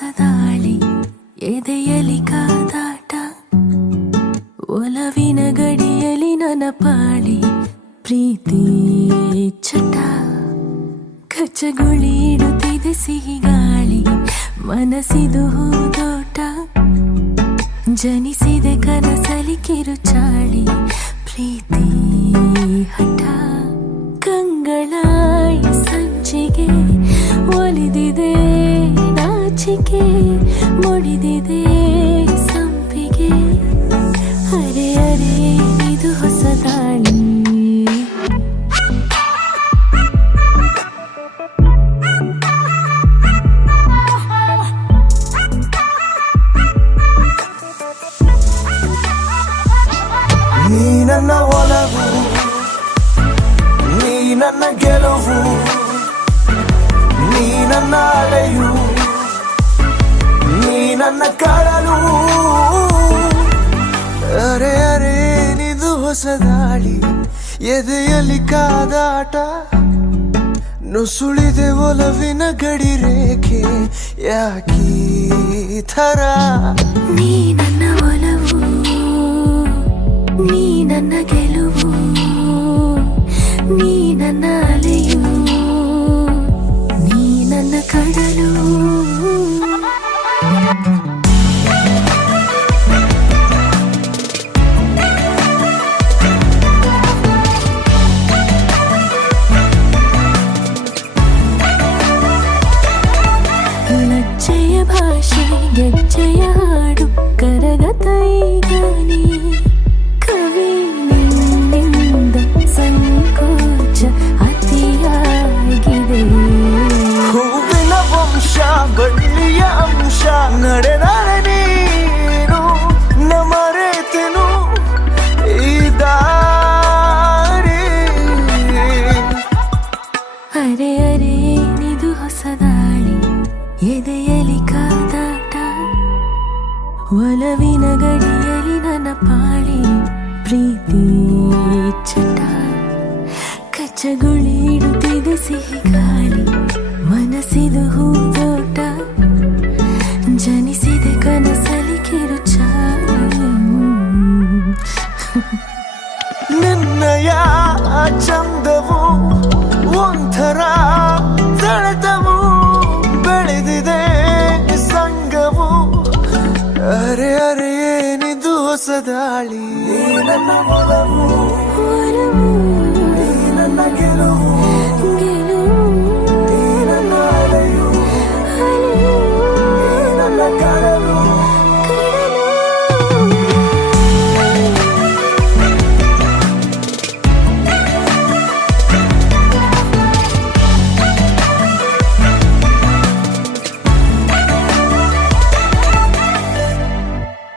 ಹೊಸದಾಳಿ ಎದೆಯಲಿ ಕಾದಾಟ ಒಲವಿನ ಗಡಿಯಲಿ ನನ್ನ ಪಾಳಿ ಪ್ರೀತಿ ಚಟ ಕಚ್ಚಗುಳಿ ಇಡುತ್ತಿದೆ ಸಿಹಿ ಗಾಳಿ ಮನಸ್ಸಿದು ಹೂದೋಟ ಜನಿಸಿದೆ ಕನಸಲಿ ಕಿರುಚಾಳಿ ಪ್ರೀತಿ ಹಠ ಕಂಗಳಾಯಿ ಸಂಚಿಗೆ ಒಲಿದಿದೆ ನಾಚಿಕೆ ಮುಡಿದಿದೆ ಸಂಪಿಗೆ ಅರೆ ಅರೆ ಇದು ಹೊಸದಾಳಿ ನೀ ನನ್ನ ಒಲವು ನೀ ನನ್ನ ಗೆಲುವು ನೀ ನನ್ನ ಅಲೆಯು ನೀ ನನ್ನ ಕಡಲು ಅರೆ ಅರೆ ನಿದು ಹೊಸದಾಳಿ ಎದೆಯಲ್ಲಿ ಕಾದಾಟ ನುಸುಳಿದೆ ಒಲವಿನ ಗಡಿ ರೇಖೆ ಯಾಕೀ ಥರ ನೀ ನನ್ನ ಒಲವು ನೀ ನನ್ನ ಗೆಲುವು ನೀ ನನ್ನ ಅಲೆಯು ನೀ ನನ್ನ ಕಡಲು ಲಜ್ಜೆಯ ಭಾಷೆ ಗೆಜ್ಜೆಯ ಹಾಡು ಕರಗತ ಈಗ ನೀ ಕವಿ ನಿನ್ನಿಂದ ಸಂಕೋಚ ಅತಿಯಾಗಿದೆ ಹೂವಿನ ವಂಶ ಬಳ್ಳಿಯ ಅಂಶ ನಡೆದಾಳೆ ನೀನು ನಮರೆತೆನು ಈ ದಾರಿ ಅರೆ ಅರೆ ನಿದು ಹೊಸದಾಳಿ ಎದೆಯಲಿ ಕಾದಾಟ ಒಲವಿನ ಗಡಿಯಲಿ ನನ್ನ ಪಾಳಿ ಪ್ರೀತಿ ಚಟ ಕಚ್ಚಗುಳಿ ಇಡುತ್ತಿದೆ ಸಿಹಿ ಗಾಳಿ ಮನಸ್ಸಿದು ಹೂದೋಟ ಜನಿಸಿದೆ ಕನಸಲಿ ಕಿರುಚಾಳಿ ನಿನ್ನಯ ಚಂದವು ಒಂಥರ ಸೆಳೆತವು ಬೆಳೆದಿದೆ ಸಂಗವು ಅರೆ ಅರೆ ಏನಿದು ಹೊಸದಾಳಿ ನನ್ನ ಒಲವು ಒಲವು ನನ್ನ ಗೆಲುವು